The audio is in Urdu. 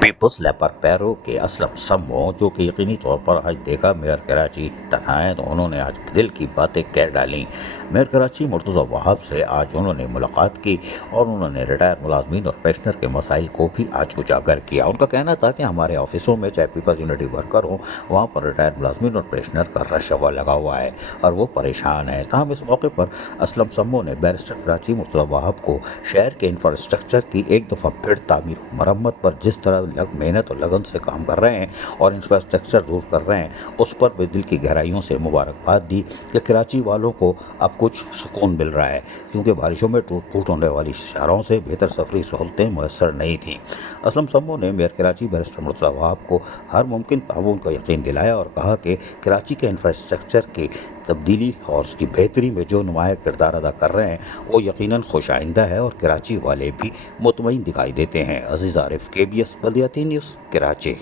پیپلز لیپر پیرو کے اسلم سمو، جو کہ یقینی طور پر آج دیکھا میئر کراچی تنہا ہے، تو انہوں نے آج دل کی باتیں کہہ ڈالیں۔ میئر کراچی مرتضی وہاب سے آج انہوں نے ملاقات کی اور انہوں نے ریٹائر ملازمین اور پینشنر کے مسائل کو بھی آج اجاگر کیا۔ ان کا کہنا تھا کہ ہمارے آفسوں میں چاہے پیپلز یونٹی ورکر ہوں، وہاں پر ریٹائر ملازمین اور پینشنر کا رش ہوا لگا ہوا ہے اور وہ پریشان ہیں۔ تاہم اس موقع پر اسلم سمو نے بیرسٹر کراچی مرتضی وہاب کو شہر کے انفراسٹرکچر کی ایک دفعہ پھر تعمیر و مرمت پر جس طرح محنت اور لگن سے کام کر رہے ہیں اور انفراسٹرکچر دور کر رہے ہیں، اس پر بھی دل کی گہرائیوں سے مبارکباد دی کہ کراچی والوں کو اب کچھ سکون مل رہا ہے، کیونکہ بارشوں میں ٹوٹ پھوٹ ہونے والی شہروں سے بہتر سفری سہولتیں میسر نہیں تھیں۔ اسلم سمو نے میئر کراچی بیرسٹر مرتضی وہاب کو ہر ممکن تعاون کا یقین دلایا اور کہا کہ کراچی کے انفراسٹرکچر کی تبدیلی اور اس کی بہتری میں جو نمایاں کردار ادا کر رہے ہیں وہ یقیناً خوش آئندہ ہے اور کراچی والے بھی مطمئن دکھائی دیتے ہیں۔ عزیز عارف، KBS بلدیاتی نیوز، کراچی۔